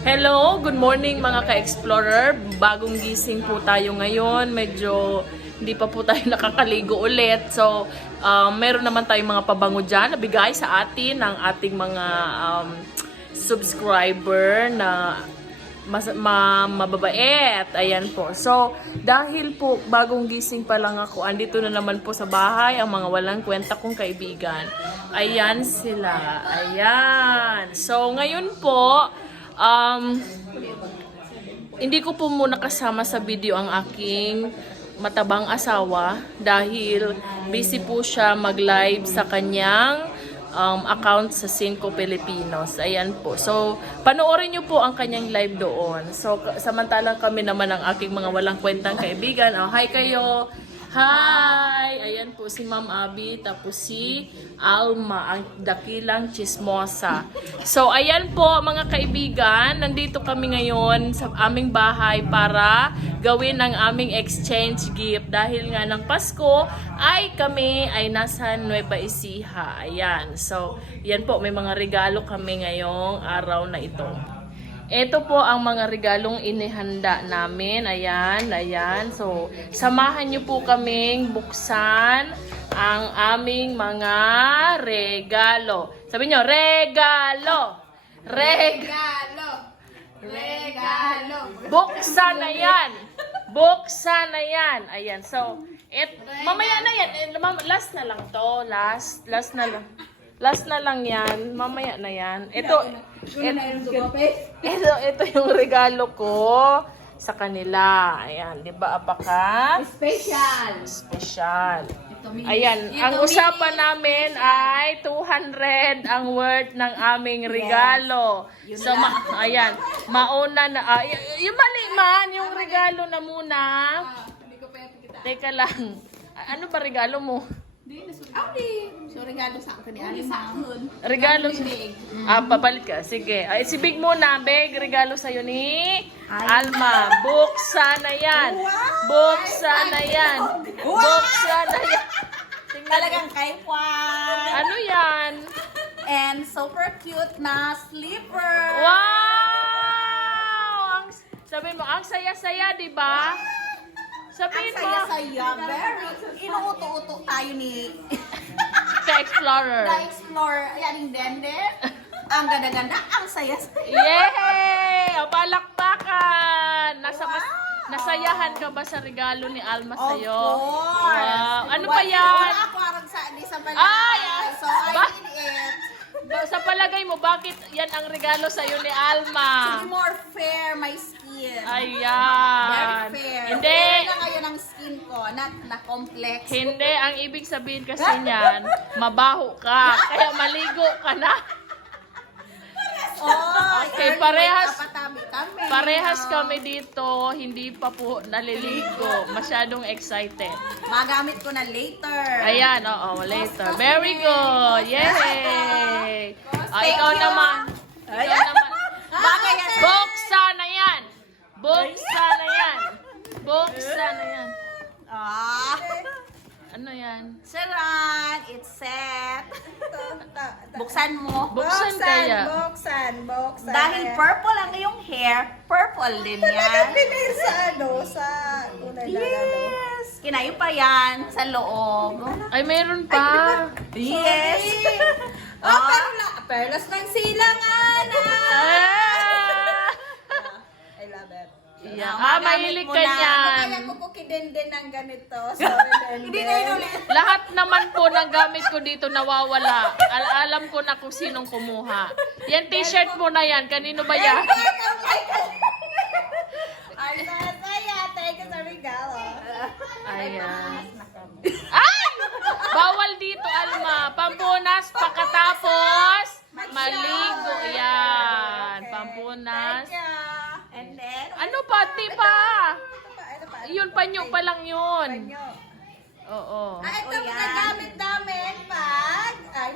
Hello, good morning mga ka-explorer. Bagong gising po tayo ngayon. Medyo hindi pa po tayo nakakaligo ulit. So, meron naman tayong mga pabango dyan na bigay sa atin ng ating mga subscriber na mababait. Ayan po. So, dahil po bagong gising pa lang ako, andito na naman po sa bahay ang mga walang kwenta kong kaibigan. Ayan sila. Ayan. So, ngayon po, hindi ko po muna kasama sa video ang aking matabang asawa dahil busy po siya mag-live sa kanyang account sa Cinco Filipinos. Ayan po. So, panoorin niyo po ang kanyang live doon. So, samantalang kami naman ang aking mga walang kwentang kaibigan. Oh, hi kayo! Hi! Ayan po si Ma'am Abby, tapos si Alma, ang dakilang chismosa. So, ayan po mga kaibigan, nandito kami ngayon sa aming bahay para gawin ang aming exchange gift. Dahil nga ng Pasko, ay kami ay nasa Nueva Ecija. Ayan. So, yan po, may mga regalo kami ngayong araw na ito. Ito po ang mga regalong inihanda namin. Ayan, ayan. So, samahan niyo po kaming buksan ang aming mga regalo. Sabi niyo, regalo! Regalo! Regalo! Buksan na yan! Buksan na yan! Ayan, so, mamaya na yan. Last na lang to. Last na lang. Last na lang yan. Mamaya na yan. Ito yung regalo ko sa kanila. Ayan, di ba apaka? Special! Special. Ayan, ang usapan namin ay 200 ang worth ng aming regalo. So, ayan, mauna na. Yung mali man, yung regalo na muna. Teka lang. Ano ba regalo mo? So, regalo sa akin ni Alma. Regalo sa... papalit ka. Sige. Ay, si Big muna. Big, regalo sa'yo ni Alma. Buksan na yan. Buksan na yan. Buksan na yan. Talagang kay Juan. Ano yan? And super cute na slipper. Wow! Sabi mo, ang saya-saya, di ba? Ang Sabihin mo. saya-saya. Very. Inuuto-uto tayo ni Ka-explorer. The Explorer. Ayan yung dende. Ang ganda-ganda. Ang saya-saya. Yay! O, palakpakan! Nasayahan ka ba sa regalo ni Alma sa'yo? Of course. Wow. Ano ba yan? Wala ako arang sa balay. Ay! So, I Ba- need it. Sa palagay mo, bakit yan ang regalo sa'yo ni Alma? To be more fair, my skin. Ayan. Very fair. Hindi. Fair na ngayon ang skin ko, not na complex. Hindi. Ang ibig sabihin kasi niyan, mabaho ka. Kaya maligo ka na. Oh, Okay, parehas kami. kami dito. Hindi pa po naliligo. Masyadong excited. Magamit ko na later. Ayan, oo, later. Very good. Yay! Ikaw you. naman. Ikaw naman. Bagay yan. Buksan na yan. Buksan na yan. Buksan na yan. Ah. Ano yan? Saran, it's set. Buksan mo. Buksan kaya. Buksan. Dahil purple ang iyong hair, purple din yan. Pinay sa sa kulay na Yes. Kinayo pa yan sa loob. Ay, meron pa. Yes. Oh, perlas ng silangan. Ah! I love it. Yeah. Magamit Mahilig mo ka na. niyan. Kaya ko po kidenden ng ganito. Sorry, Hindi na yun ulit. Lahat naman po ng gamit ko dito nawawala. Alam ko na kung sinong kumuha. Yan t-shirt mo na yan. Kanino ba yan? Ay, saya. Thank you sa regalo. Ayan. Ay! Bawal dito, Alma. Pampunas pagkatapos maligo. Yan. Pampunas. Thank you. And then, Ano pa? Di pa. Ito pa. Yun, panyo pa lang yun. Panyo. Oo. Ah, ito Oh, mga yan. gamit namin pag... Ay,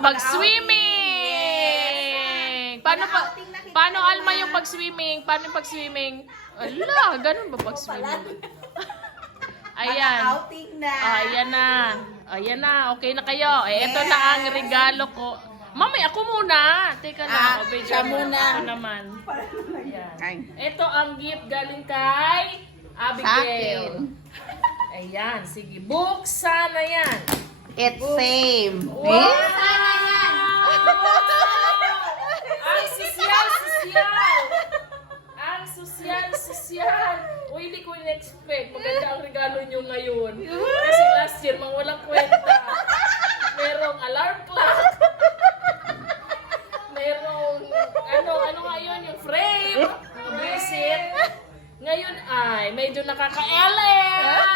Pag swimming. Paano Alma yung pag swimming? Paano yung pag swimming? Ala, ganun ba pag swimming? Ayan. outing na. Ayan na. Ayan na. Okay na kayo. Ito na ang regalo ko. Mami, ako muna. Teka lang. Obey, siya muna. Ako naman. Ayan. Ay. Ito ang gift galing kay Sa Abigail. akin. Ayan, sige. Buksan na yan. It's same. Wow! Eh? Ang sosyal! Ang sosyal! Uy, hindi ko in-expect. Maganda ang regalo nyo ngayon. Kasi last year, mga walang kwenta. Merong alarm clock. Merong, ano nga yun, yung frame. Visit. Ngayon ay, medyo nakaka-LM.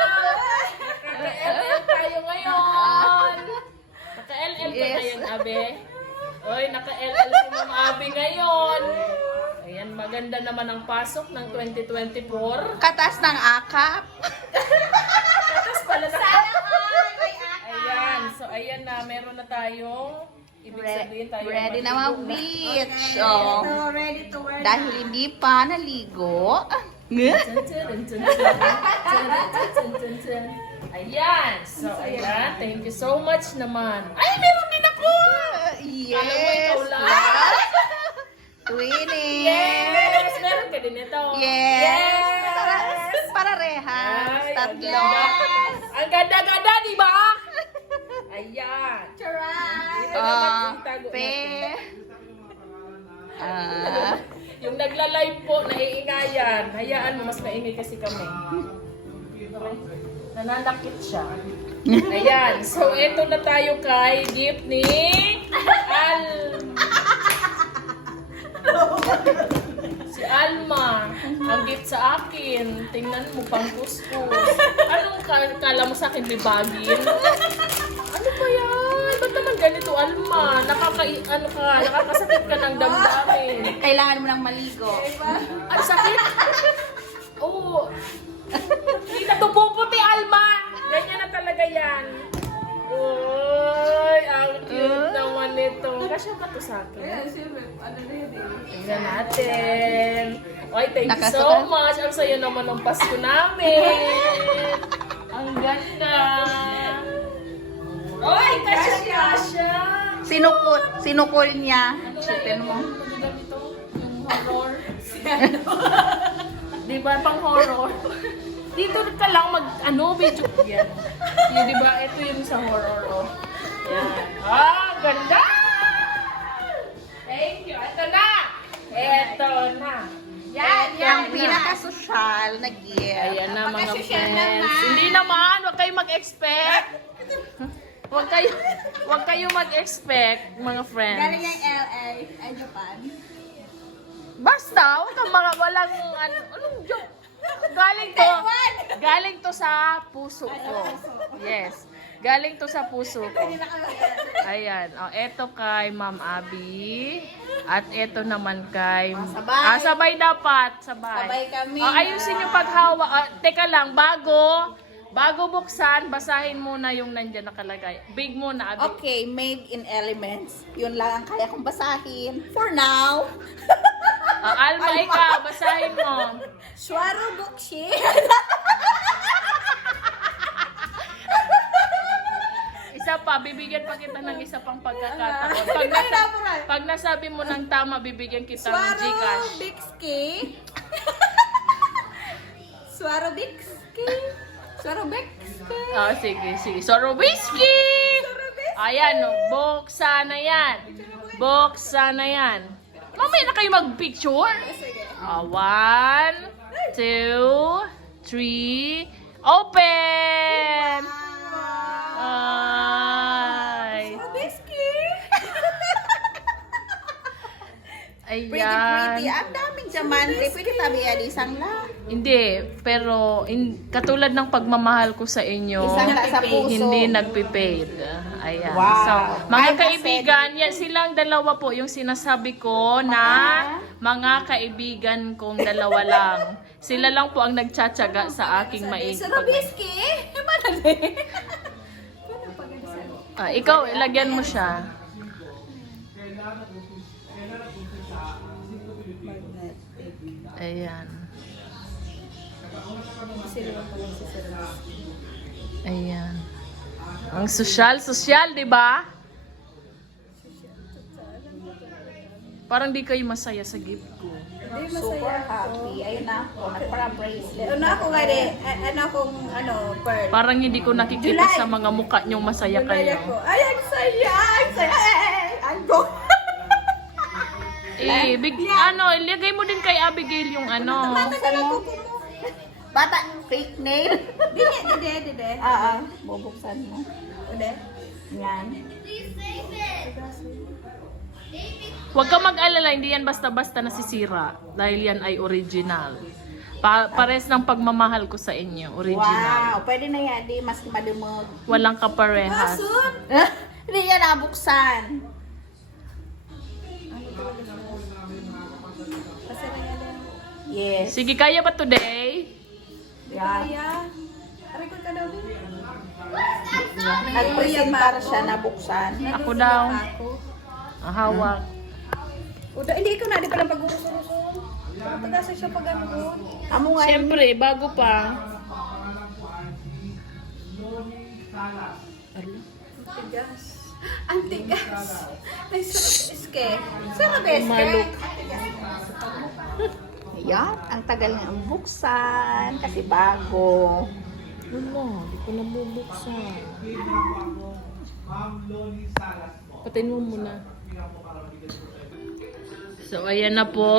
Naka-LM tayo ngayon. Naka-LM ka Yes. ngayon, Abe. Oy, naka-LL si Ma'am Abby ngayon. Ayan, maganda naman ang pasok ng 2024. Katas ng akap. Tapos pala na. May Ayan, so ayan na, meron na tayong ibig sabihin tayo. Ready na mag-beach. So, Oh. ready to wear Dahil hindi pa naligo. Ayan, so ayan, thank you so much naman. Ay, meron din ako! Alam mo, ikaw Yes. lang. Twinning. Yes! Meron ka din ito. Yes. Para rehas. Ay, ang Tatlo. ganda. Ang ganda-ganda, di ba? Ayan. Charan! Ito naman yung tago Pe. natin. Yung nagla-live po, naiingayan. Hayaan mo, mas maingay kasi kami. Nananakit siya. Ayan. So, ito na tayo kay gift ni Si Alma. Ang gift sa akin. Tingnan mo, pang kuskus. Anong kala mo sa akin, bibagin? Ano ba yan? Ba't naman ganito, Alma? Nakakasakit ka ng damdamin. Kailangan mo nang maligo. Ang sakit? Oo. Hindi na tumuputi, Alma! Ganyan na talaga yan. Uy, ang cute naman nito. Kasya ba to sa akin? Tingnan natin. Oy, thank you so Nakasuka. much. Ang sayo naman ng Pasko namin. Ang ganda. Oy, kasya. Sinukol niya. Sipin mo. Ganito, yung horror. Di ba, pang horror? Dito ka lang video. Yan. Yung, di ba, ito yung sa horror, oh. Yan. Ah, ganda! Thank you. Ito na! Ito na. Yan, Ang pinaka-social na gift. Ayan na, mga Pagka-social friends. naman. Hindi naman, huwag kayo mag-expect. Huwag kayo mag-expect, mga friends. Galing yung LA, ay Japan. Basta, huwag kang mga walang anong joke. Galing to sa puso ko. Yes. Galing to sa puso ko. Ayan. O, eto kay Ma'am Abby. At eto naman kay... Sabay. sabay dapat. Sabay. Sabay kami. O, ayusin yung paghawa. Teka lang, bago buksan, basahin muna yung nandyan nakalagay. Big muna, Abby. Okay, made in elements. Yun lang ang kaya kong basahin. For now. Alma, ikaw, basahin mo. Swaro Bukshi. Isa pa, bibigyan pa kita ng isa pang pagkakataon. Pag nasabi mo ng tama, bibigyan kita ng Swaro Gcash. Bixki. Swaro Bixki. Swaro Bixki. Ah, sige. Sorobisky! Ayan, no. Buksan na yan. Buksan na yan. Mamaya na kayo mag-picture. 1, 2, 3, open! Ay. Bixki. Pretty. Ayan. Ang daming diamante. Pwede tabi isang la. Hindi, pero katulad ng pagmamahal ko sa inyo, Isang la sa puso. hindi nagpipaid. Ayan. Wow. So, mga Ay, kaibigan, yan silang dalawa po yung sinasabi ko na mga kaibigan kong dalawa lang. Sila lang po ang nagtsatsaga sa aking Swaro Bixki. Ikaw, ilagyan mo siya. Ayan. Ayan. Ang social, di ba? Parang di kayo masaya sa gift ko. Hindi Super masaya ako. happy. Ayun na ako. Nagpara-bracelet. Ano ako nga rin, ano akong, pearl. Parang hindi ko nakikita July. sa mga mukha nyong masaya July kayo. ako. Ay, ang saya! Ang saya! Ang go! Ilagay mo din kay Abigail yung ano. Matagal ako mo. Bata, fake nail. Dide. Bubuksan mo. Ude. Yan. Huwag ka mag-alala, hindi yan basta-basta nasisira. Dahil yan ay original. Pares ng pagmamahal ko sa inyo. Original. Wow, pwede na yan. Di mas malumog. Walang kaparehas. Asun! Hindi yan nabuksan. Yes. Sige, kaya ba today? Yan. Kaya. Aray ko ka daw din. Nag-presentar siya nabuksan. Ako daw. Ako. Ang hawak. Uda, hindi ko na. Di pa lang pag-urusun. Tagasan siya pag ano ko. Amo nga yun. Siyempre, bago pa. Tigas. Ang tigas. Ay, iske. Sarap iske. Maluk. Yan, ang tagal nga ang buksan kasi bago. Wala, di ko nabubuksan. Patayin mo muna. So, ayan na po.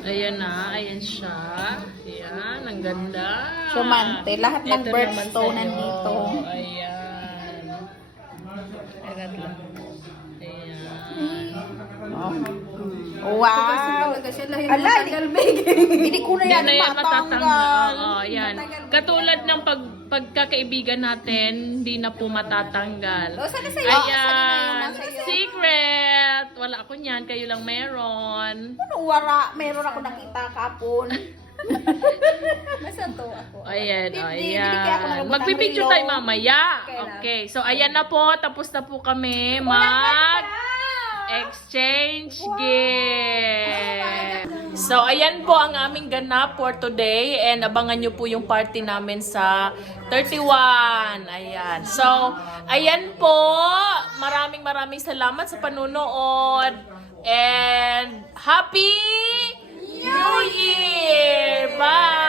Ayan na, ayan siya. Ayan, ang ganda. Sumante, lahat ng Ito birthstone naman sa'yo. nandito. Ayan. Ayan lang. Ayan. Oh. Wow! Talaga siya lahin Ala, matagal, baby. Hindi ko na Hindi yan na yan matatanggal. matanggal. Oo, ayan. Katulad ng pagkakaibigan natin, hindi na po matatanggal. O, sana sa'yo. Ayan. Secret! Wala ako niyan. Kayo lang meron. Ano wara? Meron ako nakita kapon. Nasa to ako. Ayan, Hindi kaya ako ayan. nagpunta ng Magpipicture relo. tayo mamaya. Okay, so ayan na po. Tapos na po kami exchange gift. So, ayan po ang aming ganap for today. And abangan nyo po yung party namin sa 31. Ayan. So, ayan po. Maraming salamat sa panunood. And Happy New Year! Bye!